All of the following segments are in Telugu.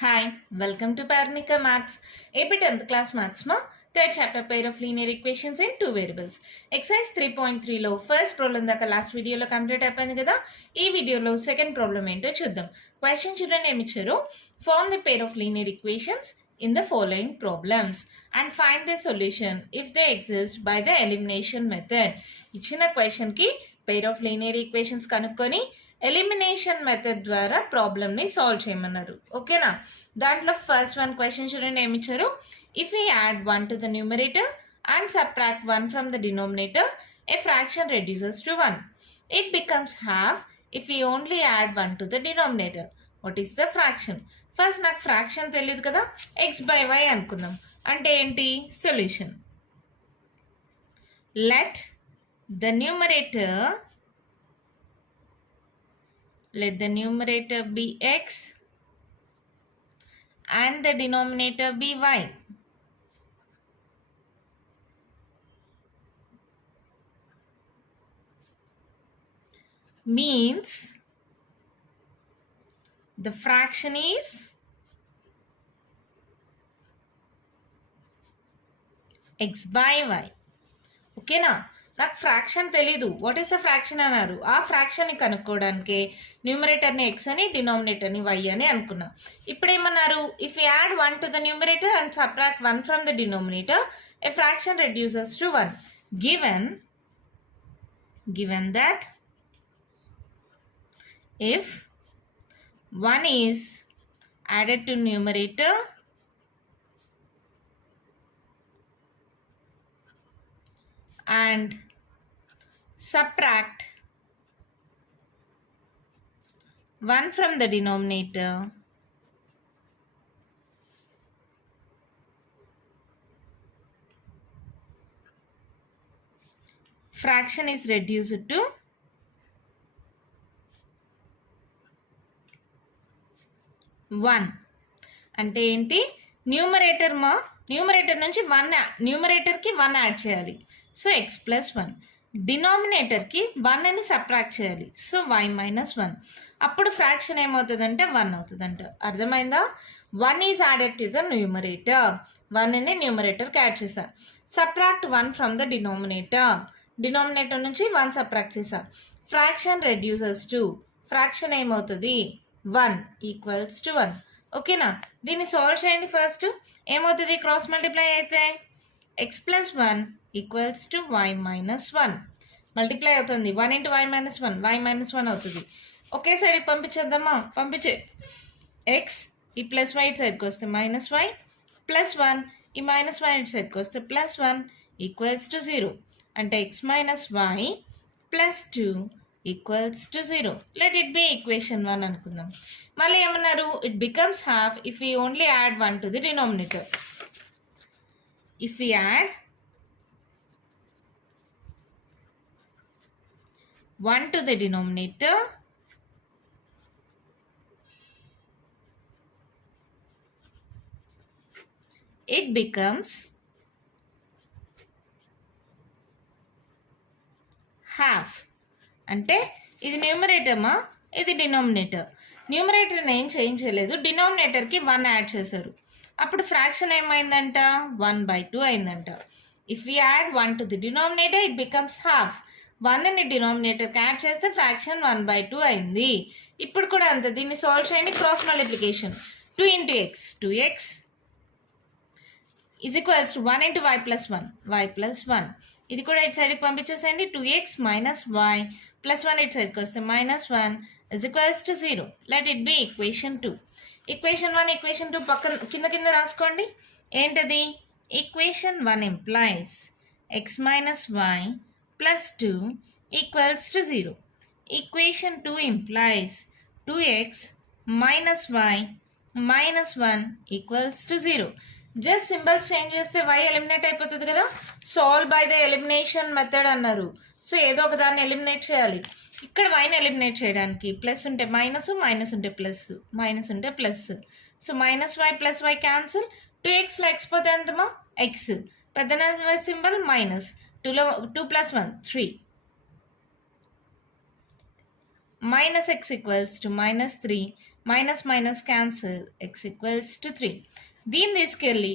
Hi, welcome to Parnika Maths. AP 10th class Maths ma third chapter pair of linear equations in two variables. Exercise 3.3 లో ఫస్ట్ ప్రాబ్లం దాకా లాస్ట్ వీడియోలో కంప్లీట్ అయిపోయింది కదా. ఈ వీడియోలో సెకండ్ ప్రాబ్లం ఏంటో చూద్దాం. క్వశ్చన్ చూడండి ఏమి ఇచ్చారు. Form the pair of linear equations in the following problems and find the solution if they exist by the elimination method. ఇచ్చిన క్వశ్చన్ కి pair of linear equations కనుక్కొని ఎలిమినేషన్ మెథడ్ ద్వారా ప్రాబ్లమ్ని సాల్వ్ చేయమన్నారు. ఓకేనా, దాంట్లో ఫస్ట్ వన్ క్వశ్చన్ చూడండి ఏమి ఇచ్చారు. If you add 1 to the numerator and subtract 1 from the denominator A fraction reduces to 1. It becomes half if you only add 1 to the denominator. What is the fraction? First నాకు ఫ్రాక్షన్ తెలియదు కదా, x/y అనుకుందాం. అంటే ఏంటి solution? Let the numerator let the numerator be x and the denominator be y. Means the fraction is x/y. ఓకేనా, నాకు ఫ్రాక్షన్ తెలీదు, వాట్ ఈస్ ద ఫ్రాక్షన్ అన్నారు. ఆ ఫ్రాక్షన్ని కనుక్కోవడానికి న్యూమరేటర్ని ఎక్స్ అని డినామినేటర్ని వై అని అనుకున్నా. ఇప్పుడు ఏమన్నారు, if add 1 to the numerator and subtract 1 from the denominator A fraction reduces to 1. Given that if 1 is added to numerator and subtract 1 from the denominator, fraction is reduced to 1. అంటే ఏంటి, న్యూమరేటర్ నుంచి 1 న్యూమరేటర్కి 1 యాడ్ చేయాలి, సో x+1. డినామినేటర్కి 1 అని సబ్ట్రాక్ట్ చేయాలి, సో y-1. అప్పుడు ఫ్రాక్షన్ ఏమవుతుందంటే 1 అవుతుందంట. అర్థమైందా? 1 is added to the numerator, 1ని న్యూమరేటర్కి యాడ్ చేశా. సబ్ట్రాక్ట్ 1 ఫ్రమ్ ద డినామినేటర్ నుంచి 1 సబ్ట్రాక్ట్ చేశా. ఫ్రాక్షన్ రెడ్యూసెస్ టు, ఫ్రాక్షన్ ఏమవుతుంది 1 ఈక్వల్స్ టు 1. ఓకేనా, దీన్ని సాల్వ్ చేయండి. ఫస్ట్ ఏమవుతుంది, క్రాస్ మల్టిప్లై అయితే x+1 equals to y-1. Multiply అవుతుంది, 1 ఇంటూ y-1 y-1 అవుతుంది. ఒకే సైడ్కి పంపించేద్దామా, పంపించే x ఈ +y ఇటు సైడ్కి వస్తే -y +1 ఈ -1 ఇటు సైడ్కి వస్తే +1 ఈక్వల్స్ టు 0. అంటే x - y +2 equals to 0. Let it be equation 1 అనుకుందాం. మళ్ళీ ఏమన్నారు, it becomes half if you only add 1 to the denominator. If we add 1 to the denominator, it becomes half. అంటే ఇది న్యూమరేటర్మా, ఇది డినామినేటర్. న్యూమరేటర్ని ఏం చేంజ్ చేయలేదు, డినామినేటర్కి 1 యాడ్ చేశారు. అప్పుడు ఫ్రాక్షన్ ఏమైందంట, 1/2 అయిందంట. If you add 1 to the denominator it becomes half. 1ని డినామినేటర్కి యాడ్ చేస్తే ఫ్రాక్షన్ 1/2 అయింది. ఇప్పుడు కూడా అంతే, దీన్ని సాల్వ్ చేయండి. Cross multiplication 2 into X 2x is equals to 1 into y+1 y+1. ఇది కూడా ఇటు సైడ్కి పంపించేసేయండి. 2x - y +1 ఇటు సైడ్కి వస్తే -1 is equals to 0. Let it be equation 2. Equation 1 equation 2 పక్కన కింద రాసుకోండి. ఏంటది, equation 1 implies x - y +2 equals to 0. Equation 2 implies 2x - y -1 equals to 0. Just symbols change చేస్తే y ఎలిమినేట్ అయిపోతుంది కదా. Solve by the elimination method అన్నారు. సో ఏదో ఒక దాన్ని ఎలిమినేట్ చేయాలి. ఇక్కడ వైని ఎలిమినేట్ చేయడానికి ప్లస్ ఉంటే మైనస్, మైనస్ ఉంటే ప్లస్, మైనస్ ఉంటే plus. So -y +y cancel. 2xలో ఎక్స్ పోతే ఎంతమా ఎక్స్, పెద్ద సింబల్ మైనస్, 2లో 2 + 1 3. minus x equals to minus 3 minus minus cancel, X equals to 3. దీన్ని తీసుకెళ్ళి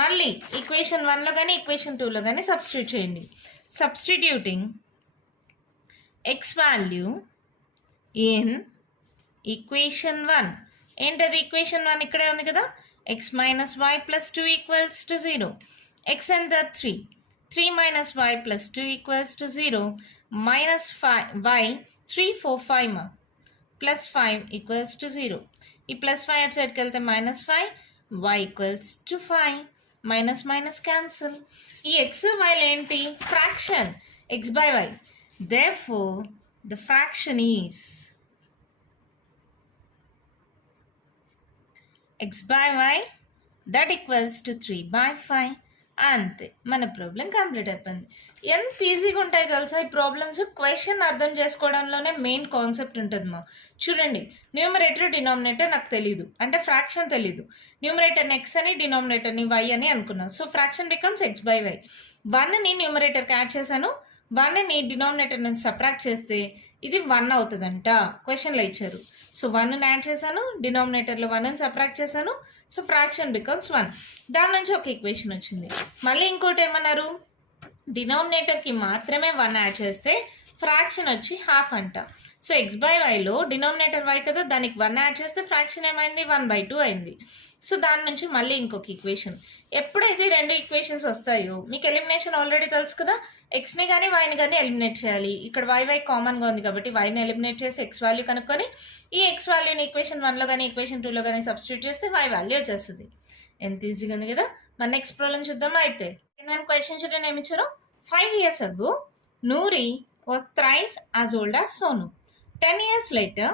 మళ్ళీ ఈక్వేషన్ 1లో కానీ ఈక్వేషన్ 2లో కానీ సబ్స్టిట్యూట్ చేయండి. Substituting x value in equation 1. ఏంటది ఈక్వేషన్ 1? ఇక్కడే ఉంది కదా, x minus y plus 2 equals to 0. X ఎంత 3. 3 minus y plus 2 equals to 0. Minus 5 y 3 4 5 plus 5 equals to 0. ఈ ప్లస్ 5 అటు సైడ్కి వెళ్తే minus 5, y equals to 5. Minus minus cancel. ఈ ఎక్స్ వైలు ఏంటి? Fraction, x by y. Therefore the fraction is x by y that equals to 3/5. అంతే, మన ప్రాబ్లం కంప్లీట్ అయిపోయింది. ఎంత ఈజీగా ఉంటాయి తెలుసా ఈ ప్రాబ్లమ్స్. క్వశ్చన్ అర్థం చేసుకోవడంలోనే మెయిన్ కాన్సెప్ట్ ఉంటుంది మా. చూడండి, న్యూమరేటర్ డినామినేటర్ నాకు తెలియదు, అంటే ఫ్రాక్షన్ తెలియదు. న్యూమరేటర్ని ఎక్స్ అని డినామినేటర్ని వై అని అనుకున్నాను. So fraction becomes x by y. 1ని న్యూమరేటర్కి యాడ్ చేశాను, 1ని డినామినేటర్ నుంచి సబ్ట్రాక్ట్ చేస్తే ఇది 1 అవుతుందంట. క్వశ్చన్లో ఇచ్చారు. సో 1ని యాడ్ చేశాను, డినామినేటర్లో 1ని సబ్ట్రాక్ట్ చేశాను. So fraction becomes 1. దాని నుంచి ఒక ఈక్వేషన్ వచ్చింది. మళ్ళీ ఇంకోటి ఏమన్నారు, డినామినేటర్కి మాత్రమే 1 యాడ్ చేస్తే ఫ్రాక్షన్ వచ్చి హాఫ్ అంట. సో ఎక్స్ బై వైలో డినామినేటర్ వై కదా, దానికి 1 యాడ్ చేస్తే ఫ్రాక్షన్ ఏమైంది? 1/2 అయింది. సో దాని నుంచి మళ్ళీ ఇంకొక ఈక్వేషన్. ఎప్పుడైతే 2 ఈక్వేషన్స్ వస్తాయో మీకు ఎలిమినేషన్ ఆల్రెడీ తెలుసు కదా, ఎక్స్ని కానీ వైని కానీ ఎలిమినేట్ చేయాలి. ఇక్కడ వై కామన్గా ఉంది కాబట్టి వైని ఎలిమినేట్ చేసి ఎక్స్ వాల్యూ కనుక్కొని ఈ ఎక్స్ వాల్యూని ఈక్వేషన్ 1లో కానీ ఈక్వేషన్ 2లో కానీ సబ్స్టిట్యూట్ చేస్తే వై వాల్యూ వచ్చేస్తుంది. ఎంత ఈజీగా ఉంది కదా. మన నెక్స్ట్ ప్రాబ్లం చూద్దామా అయితే. క్వశ్చన్ చూడండి ఏమి ఇచ్చారు. 5 years ago Noori was thrice as old as Sonu. 10 years later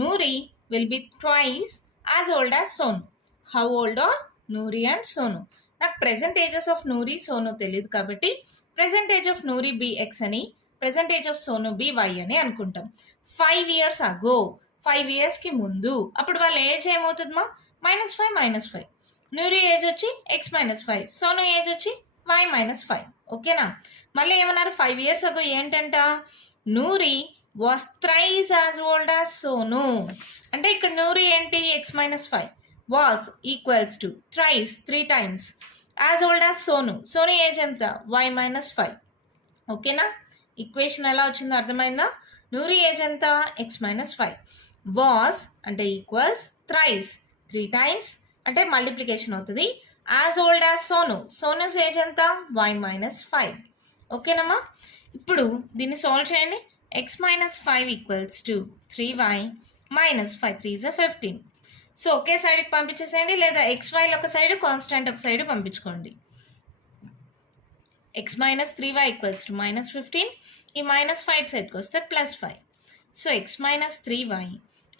Noori will be twice as old as Sonu. How old are Noori and Sonu? నాకు present ages of Noori Sonu తెలియదు కాబట్టి present age of Noori be x అని, present age of Sonu be y అని అనుకుంటాం. 5 years ago, 5 yearsకి ముందు. అప్పుడు వాళ్ళ ఏజ్ ఏమవుతుందమ్మా? -5 నూరి ఏజ్ వచ్చి x -5, సోను ఏజ్ వచ్చి y -5. ఓకేనా. మళ్ళీ ఏమన్నారు? 5 years ago ఏంటంట? Noori was thrice as old as Sonu. అంటే ఇక్కడ నూరి ఏంటి? x -5 was equals to thrice 3 times as old as Sonu. Sonu age ఎంత? y -5. ఓకేనా. ఈక్వేషన్ ఎలా వచ్చిందో అర్థమైందా? నూరి ఏజ్ ఎంత? x -5. వాస్ అంటే ఈక్వల్స్, థ్రైస్ 3 times అంటే మల్టిప్లికేషన్ అవుతుంది. As old as Sonu, Sonu's age ఎంత? y -5. ఓకేనమ్మా. ఇప్పుడు దీన్ని సాల్వ్ చేయండి. x -5 equals to 3y -5 3 is 15. So ఒకే సైడ్కి పంపించేసేయండి, లేదా xyలో ఒక సైడ్ కాన్స్టెంట్ ఒక సైడ్ పంపించుకోండి. x -3y equals to -15. ఈ -5 సైడ్కి వస్తే +5. So x -3y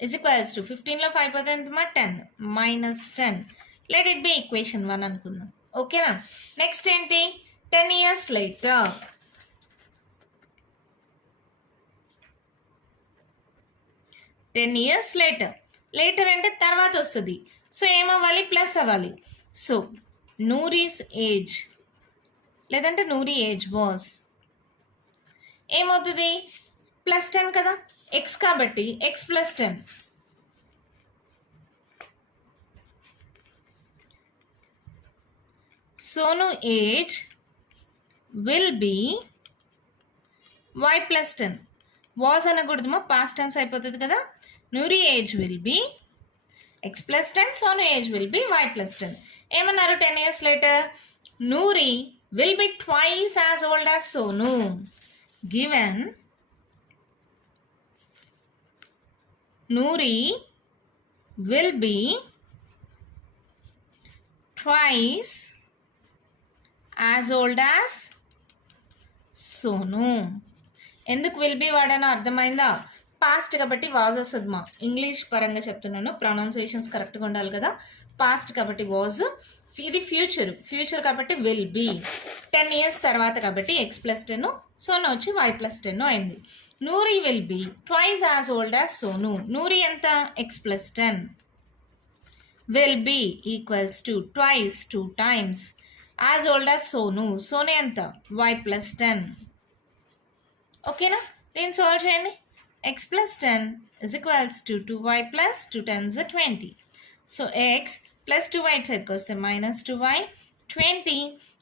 is equals to 15లో 5 పోతే ఎంతమా? 10 -10. లెట్ ఇట్ బి ఈక్వేషన్ 1 అనుకుందాం. ఓకేనా. నెక్స్ట్ ఏంటి? 10 years later. 10 years later. Later అంటే తర్వాత వస్తుంది. సో ఏమవ్వాలి? ప్లస్ అవ్వాలి. సో నూరీస్ ఏజ్ లేదంటే నూరి ఏజ్ వాస్ ఏమవుతుంది? +10 కదా, ఎక్స్ కాబట్టి x +10. Sonu age will be y +10. Was అనకూడదుమా, పాస్ట్ టెన్స్ అయిపోతుంది కదా. Noori age will be x +10, Sonu age will be y +10. ఏమన్నారు? 10 years later Noori will be twice as old as Sonu. Given Noori will be twice as old as Sonu. ఎందుకు విల్ బి వాడానో అర్థమైందా? పాస్ట్ కాబట్టి వాజ్ వస్తుంది మా. ఇంగ్లీష్ పరంగా చెప్తున్నాను, ప్రొనౌన్సియేషన్స్ కరెక్ట్గా ఉండాలి కదా. పాస్ట్ కాబట్టి వాజ్, ఇది ఫ్యూచర్ కాబట్టి విల్ బి. 10 years తర్వాత కాబట్టి x +10, సోను వచ్చి y +10 అయింది. Noori will be twice as old as Sonu. Noori ఎంత? x +10. Will be equals to twice 2 times as old as Sonu. Sonu ఎంత? y +10. ఓకేనా. దీన్ని సాల్వ్ చేయండి. x plus 10 is equals to 2y plus 2 tens are 20. So x plus 2y ఇటు సైడ్కి వస్తే minus 2y 20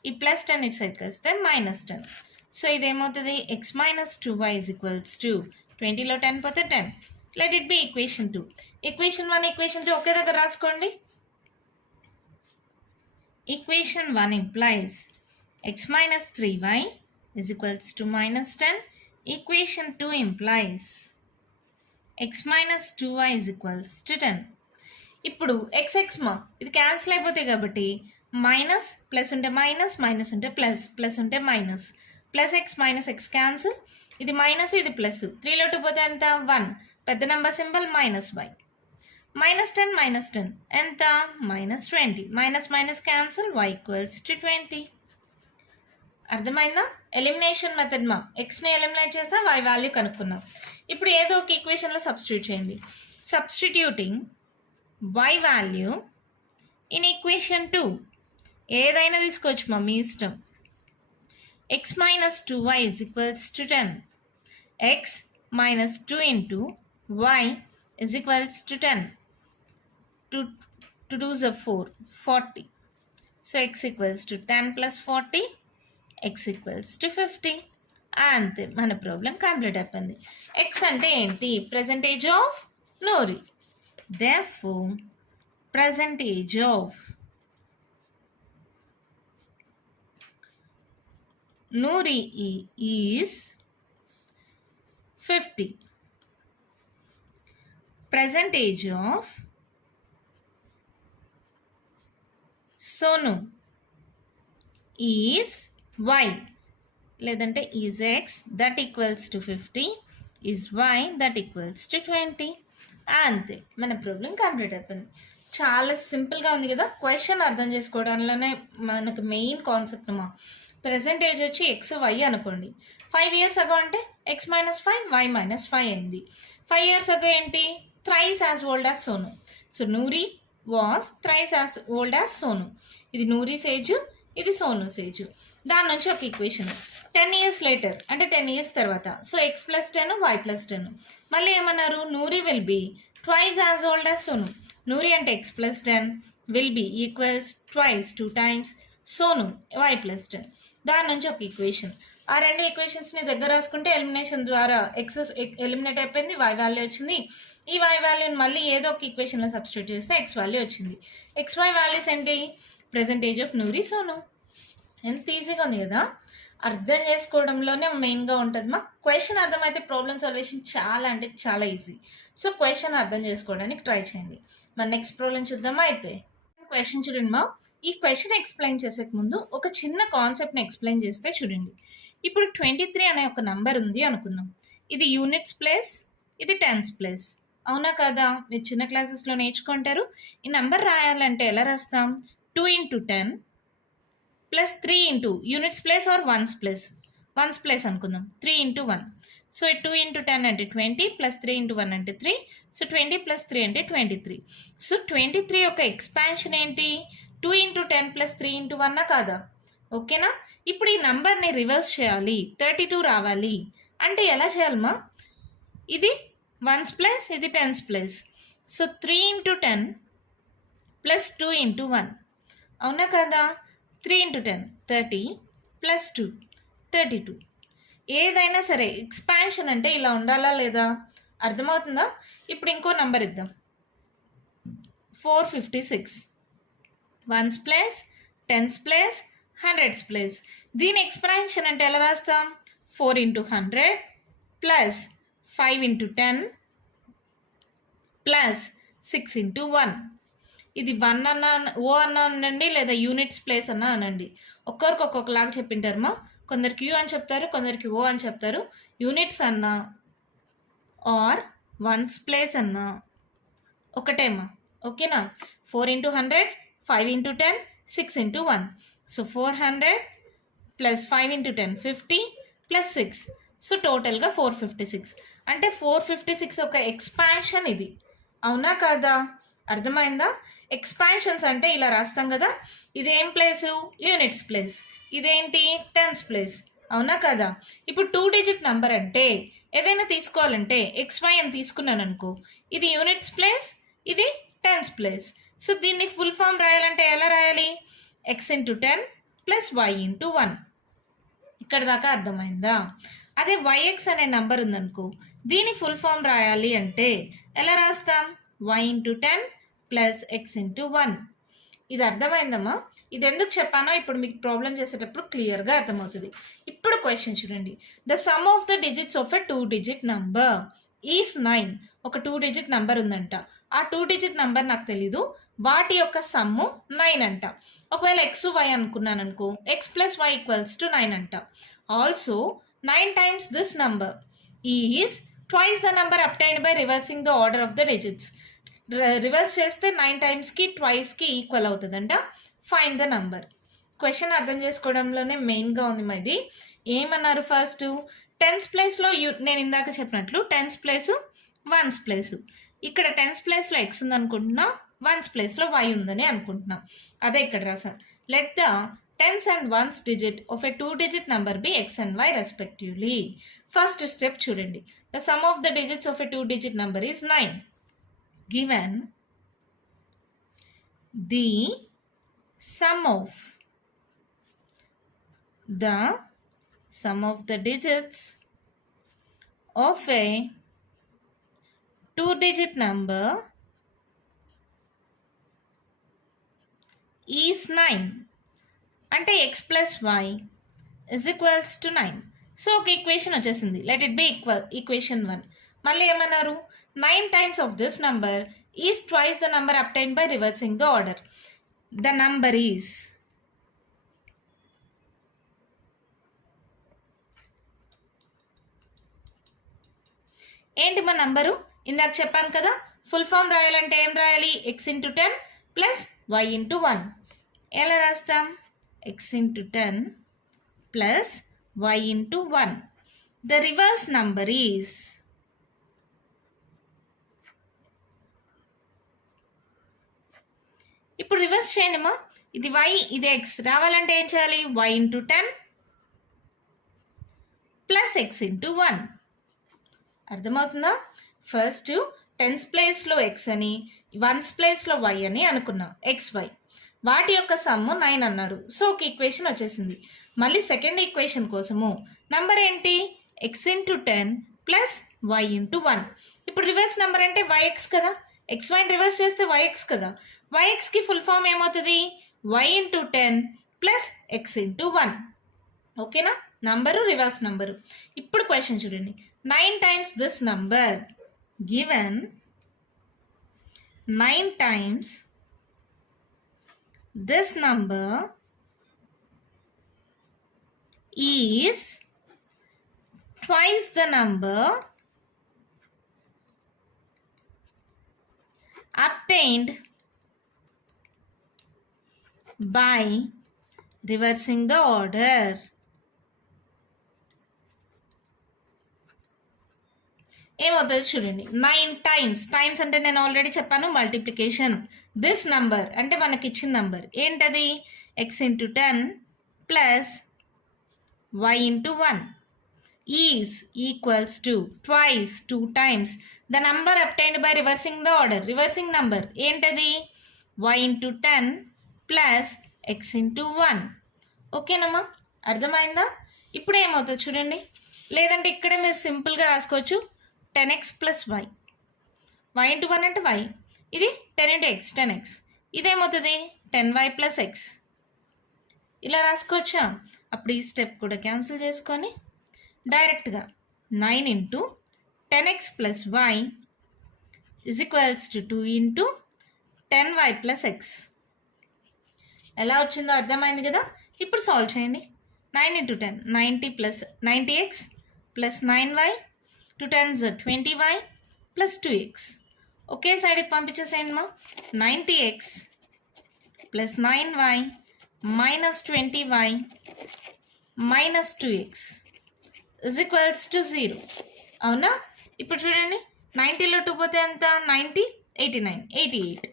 ఈ ప్లస్ 10 ఇటు సైడ్కి వస్తే minus 10. సో ఇదేమవుతుంది x minus 2y is equals to 20లో 10 పోతే 10. Let it be equation 2. Equation 1 equation 2 ఒకే దగ్గర రాసుకోండి. Equation 1 implies x minus 3y is equals to minus 10. Equation 2 implies x minus 2y is equals to 10. ఇప్పుడు x మా ఇది క్యాన్సిల్ అయిపోతాయి కాబట్టి మైనస్ ప్లస్ ఉంటే మైనస్ మైనస్ ఉంటే ప్లస్ ప్లస్ ఉంటే minus plus X minus X cancel ఇది మైనస్ ఇది ప్లస్ 3లో 2 పోతే ఎంత 1 పెద్ద నెంబర్ సింబల్ మైనస్ బై -10 ఎంత -20 minus minus cancel y equals to 20. అర్థమైందా? ఎలిమినేషన్ మెథడ్ మా ఎక్స్ని ఎలిమినేట్ చేస్తే y వాల్యూ కనుక్కున్నాం. ఇప్పుడు ఏదో ఒక ఈక్వేషన్లో సబ్స్టిట్యూట్ చేయండి. Substituting y value in equation 2 ఏదైనా తీసుకోవచ్చు మా మీ ఇష్టం. x minus 2y is equals to 10. x minus 2 into y is equals to 10. 2 2s are 4, 40. So x equals to 10 plus 40, x equals to 50. అంతే, మన ప్రాబ్లం కంప్లీట్ అయిపోయింది. x అంటే ఏంటి? Percentage of Noori. Therefore, percentage of Nuri is 50. Percentage of Sonu is y. లేదంటే is x that equals to 50 is y that equals to 20. అంతే, మన ప్రాబ్లం కంప్లీట్ అవుతుంది. చాలా సింపుల్గా ఉంది కదా. క్వశ్చన్ అర్థం చేసుకోవడంలోనే మనకు మెయిన్ కాన్సెప్ట్ మా. ప్రెసెంట్ ఏజ్ వచ్చి ఎక్స్ వై అనుకోండి. 5 years అగో అంటే ఎక్స్ మైనస్ 5 వై మైనస్ 5 అయింది. 5 years అగో ఏంటి? Thrice as old as Sonu. So Noori was thrice as old as Sonu. ఇది నూరీస్ ఏజ్, ఇది సోనూస్ ఏజ్. దాని నుంచి ఒక ఈక్వేషన్ 10 years later అంటే 10 years తర్వాత. So x plus 10 y plus 10. మళ్ళీ ఏమన్నారు? Noori will be twice as old as Sonu. Noori అంటే x plus 10 will be equals twice 2 times Sonu y plus 10. దాని నుంచి ఒక ఈక్వేషన్. ఆ రెండు ఈక్వేషన్స్ని దగ్గర రాసుకుంటే ఎలిమినేషన్ ద్వారా ఎక్స్ ఎలిమినేట్ అయిపోయింది, వై వాల్యూ వచ్చింది. ఈ వై వాల్యూని మళ్ళీ ఏదో ఒక ఈక్వేషన్లో సబ్స్టిట్యూట్ చేస్తే ఎక్స్ వాల్యూ వచ్చింది. ఎక్స్ వై వాల్యూస్ ఏంటి? Percentage of Noori Sonu. ఎంత ఈజీగా ఉంది కదా. అర్థం చేసుకోవడంలోనే మెయిన్గా ఉంటుంది మా. క్వశ్చన్ అర్థమైతే ప్రాబ్లమ్ సాల్వేషన్ చాలా అంటే చాలా ఈజీ. సో క్వశ్చన్ అర్థం చేసుకోవడానికి ట్రై చేయండి. మన నెక్స్ట్ ప్రాబ్లం చూద్దామా? అయితే క్వశ్చన్ చూడండి మా. ఈ క్వశ్చన్ ఎక్స్ప్లెయిన్ చేసే ముందు ఒక చిన్న కాన్సెప్ట్ని ఎక్స్ప్లెయిన్ చేస్తే చూడండి. ఇప్పుడు 23 అనే ఒక నంబర్ ఉంది అనుకుందాం. ఇది యూనిట్స్ ప్లేస్, ఇది టెన్స్ ప్లేస్. అవునా కదా? మీరు చిన్న క్లాసెస్లో నేర్చుకుంటారు. ఈ నెంబర్ రాయాలంటే ఎలా రాస్తాం? 2 into 10 plus 3 into units place or ones place అనుకుందాం. 3 into 1. సో 2 into 10 అంటే 20 ప్లస్ 3 into 1 అంటే 3. సో 20 ప్లస్ 3 అంటే 23. సో 23 యొక్క ఎక్స్పాన్షన్ ఏంటి? 2 into 10 ప్లస్ 3 into 1 కాదా? ఓకేనా? ఇప్పుడు ఈ నంబర్ని రివర్స్ చేయాలి, 32 రావాలి అంటే ఎలా చేయాలమ్మా? ఇది వన్స్ ప్లేస్, ఇది tens place. So 3 into 10 plus 2 into 1. అవునా కదా? 3 into 10 30 ప్లస్ 2 32. ఏదైనా సరే ఎక్స్పాన్షన్ అంటే ఇలా ఉండాలా లేదా? అర్థమవుతుందా? ఇప్పుడు ఇంకో నంబర్ ఇద్దాం. 456. Ones place, tens place, hundreds place. దీని ఎక్స్పాన్షన్ అంటే ఎలా రాస్తాం? 4 into 100 plus 5 into 10 plus 6 into 1. ఇది 1 అన్న ఓ అన్న అనండి, లేదా యూనిట్స్ ప్లేస్ అన్న అనండి. ఒక్కొక్కరికి ఒక్కొక్కలాగా చెప్పింటారమ్మా. కొందరికి యూ అని చెప్తారు, కొందరికి ఓ అని చెప్తారు. యూనిట్స్ అన్న ఆర్ వన్స్ ప్లేస్ అన్న ఒకటేమ్మా. ఓకేనా? 4 into 100, 5 into 10, 6 into 1. So 400 plus 5 into 10 50 plus 6. So టోటల్గా 456. అంటే 456 ఒక ఎక్స్పాన్షన్ ఇది. అవునా కాదా? అర్థమైందా? ఎక్స్పాన్షన్స్ అంటే ఇలా రాస్తాం కదా. ఇదేం ప్లేసు? Units place. ఇదేంటి? Tens place. అవునా కదా? ఇప్పుడు 2 digit నెంబర్ అంటే ఏదైనా తీసుకోవాలంటే XY అని తీసుకున్నాను అనుకో, ఇది యూనిట్స్ ప్లేస్, ఇది టెన్స్ ప్లేస్. సో దీన్ని ఫుల్ ఫామ్ రాయాలంటే ఎలా రాయాలి? x into 10 plus y into 1. ఇక్కడ దాకా అర్థమైందా? అదే yx అనే నంబర్ ఉందనుకో, దీని ఫుల్ ఫామ్ రాయాలి అంటే ఎలా రాస్తాం? y into 10 plus x into 1. ఇది అర్థమైందమ్మా? ఇది ఎందుకు చెప్పానో ఇప్పుడు మీకు ప్రాబ్లం చేసేటప్పుడు క్లియర్గా అర్థమవుతుంది. ఇప్పుడు క్వశ్చన్ చూడండి. The sum of the digits of a 2 digit number is 9. ఒక 2 digit నంబర్ ఉందంట. ఆ 2 digit నంబర్ నాకు తెలీదు, వాటి యొక్క సమ్ము 9 అంట. ఒకవేళ ఎక్స్ వై అనుకున్నాను అనుకో, x plus y equals to 9 అంట. Also 9 times this number is twice the number obtained by reversing the order of the digits. Reverse చేస్తే 9 times-కి ట్వైస్కి ఈక్వల్ అవుతుందంట. Find the number. క్వశ్చన్ అర్థం చేసుకోవడంలోనే మెయిన్గా ఉంది మాది. ఏమన్నారు? ఫస్ట్ టెన్స్ ప్లేస్లో నేను ఇందాక చెప్పినట్లు టెన్స్ ప్లేసు వన్స్ ప్లేసు. ఇక్కడ టెన్స్ ప్లేస్లో ఎక్స్ ఉందనుకుంటున్నా, వన్స్ ప్లేస్లో వై ఉందని అనుకుంటున్నాం. అదే ఇక్కడ రాసాను. Let the tens and ones digit of a 2 digit number be x and y respectively. First step చూడండి. The sum of the digits of a 2 digit number is 9. Given the sum of the digits of a 2 digit number is 9. అంటే x plus y is equals to 9. So ఒక ఈక్వేషన్ వచ్చేసింది. Let it be equation 1. మళ్ళీ ఏమన్నారు? 9 times of this number is twice the number obtained by reversing the order. The number is ఏంటి మా నంబరు? ఇందాక చెప్పాను కదా, ఫుల్ ఫామ్ రాయాలంటే ఏం రాయాలి? x into 10 plus y into 1. ఎలా రాస్తాం? x into 10 plus y into 1. The reverse number is ఇప్పుడు రివర్స్ చేయండి అమ్మా. ఇది y, ఇది x రావాలంటే ఏం చేయాలి? y into 10 plus x into 1. అర్థమవుతుందా? ఫస్ట్ టెన్స్ ప్లేస్లో x అని, వన్స్ ప్లేస్లో y అని అనుకున్నాం. XY వాటి యొక్క సమ్ము 9 అన్నారు. సో ఒక ఈక్వేషన్ వచ్చేసింది. మళ్ళీ సెకండ్ ఈక్వేషన్ కోసము నంబర్ ఏంటి? x into 10 plus y into 1. ఇప్పుడు రివర్స్ నెంబర్ అంటే yx కదా, XYని రివర్స్ చేస్తే yx కదా. yxకి ఫుల్ ఫామ్ ఏమవుతుంది? y into 10 plus x into 1. ఓకేనా? Number reverse number. ఇప్పుడు క్వశ్చన్ చూడండి. 9 times this number. Given 9 times this number is twice the number obtained by reversing the order. ఏమవుతుంది చూడండి. 9 times అంటే నేను ఆల్రెడీ చెప్పాను మల్టిప్లికేషన్. దిస్ నంబర్ అంటే మనకి ఇచ్చిన నంబర్ ఏంటది? x into 10 plus y into 1 is equals to twice 2 times the number obtained by reversing the order. Reversing number ఏంటది? y into 10 plus x into 1. ఓకేనమ్మా? అర్థమైందా? ఇప్పుడు ఏమవుతుంది చూడండి. లేదంటే ఇక్కడే మీరు సింపుల్గా రాసుకోవచ్చు 10x plus y. y into 1 అంటే y. ఇది 10 into x 10x. ఇదేమవుతుంది? 10y plus x. ఇలా రాసుకోవచ్చా? అప్పుడు ఈ స్టెప్ కూడా క్యాన్సిల్ చేసుకొని డైరెక్ట్గా 9 into 10x plus y is equals to 2 into 10y plus x. ఎలా వచ్చిందో అర్థమైంది కదా? ఇప్పుడు సాల్వ్ చేయండి. 9 into 10 90 plus 90x plus 9y 2 10s 20y plus 2x. ఒకే సైడ్కి పంపించేసేయండి మా. 90x plus 9y minus 20y minus 2x is equals to 0. అవునా? ఇప్పుడు చూడండి, 90లో 2 పోతే ఎంత? 90 89 88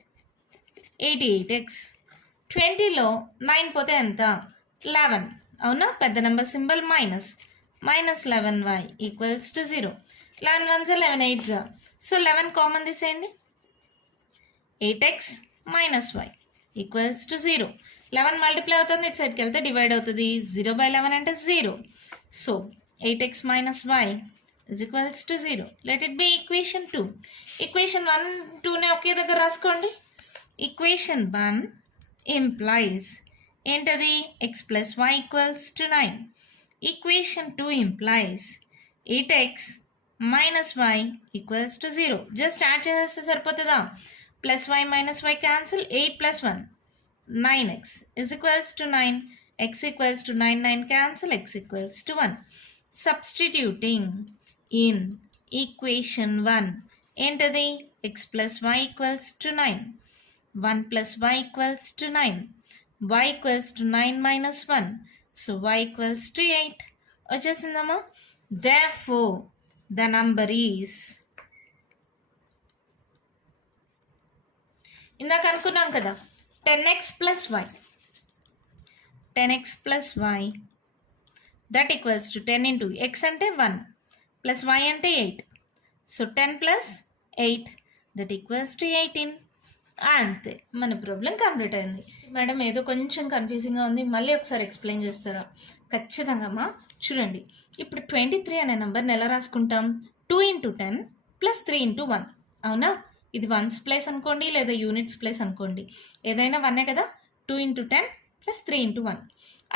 88x. 20లో 9 పోతే ఎంత? 11. అవునా? పెద్ద number symbol minus minus 11y equals to 0. 11 1s 11 8s. So 11 common తీసేయండి. 8x minus y equals to 0. 11 multiply అవుతుంది, ఇటు సైడ్కి వెళ్తే డివైడ్ అవుతుంది. 0/11 అంటే 0. So 8x minus y is equals to 0. Let it be equation 2. Equation 1, 2నే ఒకే దగ్గర రాసుకోండి. Equation 1 implies ఏంటది? x plus y equals to 9. Equation 2 implies 8x minus y equals to 0. Just add చేస్తే సరిపోతుందా? Plus y minus y cancel. 8 plus 1 9x is equals to 9. X equals to 9 9 cancel. X equals to 1. Substituting in equation 1 ఏంటది? x plus y equals to 9. 1 plus y equals to 9. y equals to 9 minus 1. So y equals to 8. వచ్చేసిందమ్మా. Therefore, the number is ఇందాక అనుకున్నాం కదా 10x plus y. 10x plus y that equals to 10 into x అంటే 1 plus y అంటే 8. So 10 plus 8 that equals to 18. అంతే, మన ప్రాబ్లం కంప్లీట్ అయింది. మేడం ఏదో కొంచెం కన్ఫ్యూజింగ్గా ఉంది, మళ్ళీ ఒకసారి ఎక్స్ప్లెయిన్ చేస్తారా? ఖచ్చితంగా అమ్మా. చూడండి, ఇప్పుడు 23 అనే నెంబర్ని ఎలా రాసుకుంటాం? 2 into 10 plus 3 into 1. అవునా? ఇది వన్స్ ప్లేస్ అనుకోండి, లేదా యూనిట్స్ ప్లేస్ అనుకోండి, ఏదైనా 1 కదా. 2 into 10 plus 3 into 1.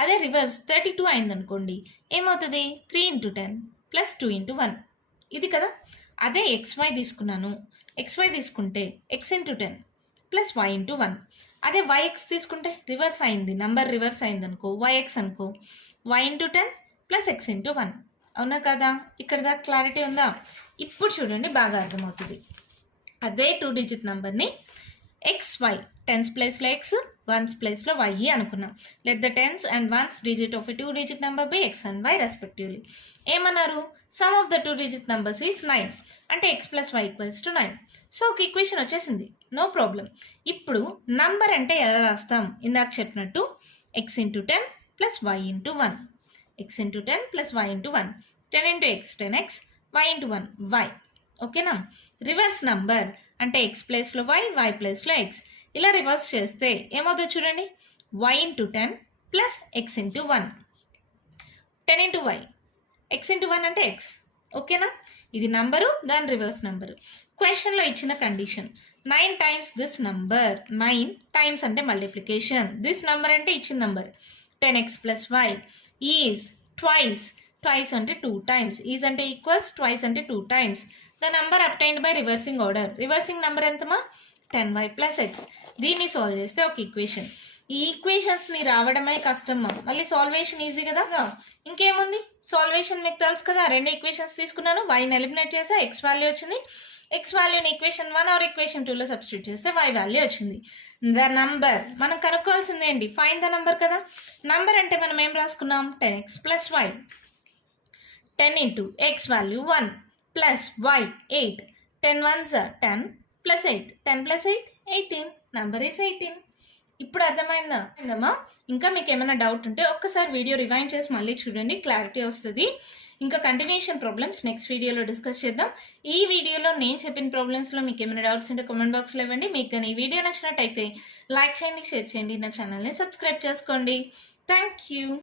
అదే రివర్స్ 32 అయిందనుకోండి, ఏమవుతుంది? 3 into 10 plus 2 into 1. ఇది కదా. అదే xy తీసుకున్నాను, xy తీసుకుంటే x into 10 plus y into 1. అదే yx తీసుకుంటే రివర్స్ అయింది, నంబర్ రివర్స్ అయింది అనుకో, yx అనుకో, y into 10 plus x into 1. అవునా కదా? ఇక్కడ దాకా క్లారిటీ ఉందా? ఇప్పుడు చూడండి, బాగా అర్థమవుతుంది. అదే 2 డిజిట్ నెంబర్ని xy, టెన్స్ ప్లేస్లో x, వన్స్ ప్లేస్లో y అనుకున్నాం. Let the tens and ones digit of a 2 digit number by x and y respectively. ఏమన్నారు? Sum of the 2 digit numbers is 9. అంటే x plus y equals to 9. So ఒక ఈక్వేషన్ వచ్చేసింది, నో ప్రాబ్లం. ఇప్పుడు నంబర్ అంటే ఎలా రాస్తాం? ఇందాక చెప్పినట్టు x into 10 plus y into 1. x into 10 plus y into 1. 10 into x 10x, y into 1 y. ఓకేనా? రివర్స్ నంబర్ అంటే x ప్లేస్లో y, y ప్లేస్లో x. ఇలా రివర్స్ చేస్తే ఏమవుతుందో చూడండి. y into 10 plus x into 1. 10 into y, x into 1 అంటే x. ఓకేనా? ఇది నంబరు, దాని రివర్స్ నంబరు. క్వశ్చన్లో ఇచ్చిన condition 9 times this number. 9 times అంటే మల్టిప్లికేషన్, దిస్ నంబర్ అంటే ఇచ్చిన number. 10x plus y is twice. Twice అంటే 2 times. ఈజ్ అంటే ఈక్వల్స్, ట్వైస్ అంటే 2 times. The number obtained by reversing order. Reversing number ఎంతమా? 10y plus x. దీన్ని సాల్వ్ చేస్తే ఒక ఈక్వేషన్. ఈ ఈక్వేషన్స్ని రావడమే కష్టమ్మా, మళ్ళీ సాల్వేషన్ ఈజీ కదా. ఇంకేముంది, సాల్వేషన్ మీకు తెలుసు కదా. 2 ఈక్వేషన్స్ తీసుకున్నాను, వైని ఎలిమినేట్ చేస్తే x వాల్యూ వచ్చింది. x వాల్యూని ఈక్వేషన్ 1 ఆర్ ఈక్వేషన్ 2లో సబ్స్టిట్యూట్ చేస్తే y వాల్యూ వచ్చింది. ద నంబర్ మనం కనుక్కోవాల్సింది ఏంటి? ఫైన్ ద నంబర్ కదా. నంబర్ అంటే మనం ఏం రాసుకున్నాం? 10x plus y. 10 into x value 1 plus y 8. 10 1s 10 plus 8. 10 plus 8 18. Number is 18. ఇప్పుడు అర్థమైందా? ఇంకా మీకు ఏమైనా డౌట్ ఉంటే ఒక్కసారి వీడియో రివైండ్ చేసి మళ్ళీ చూడండి, క్లారిటీ వస్తుంది. ఇంకా కంటిన్యూషన్ ప్రాబ్లమ్స్ నెక్స్ట్ వీడియోలో డిస్కస్ చేద్దాం. ఈ వీడియోలో నేను చెప్పిన ప్రాబ్లమ్స్లో మీకు ఏమైనా డౌట్స్ ఉంటే కామెంట్ బాక్స్లో ఇవ్వండి. మీకు కానీ ఈ వీడియో నచ్చినట్టయితే లైక్ చేయండి, షేర్ చేయండి, నా ఛానల్ని సబ్స్క్రైబ్ చేసుకోండి. Thank you.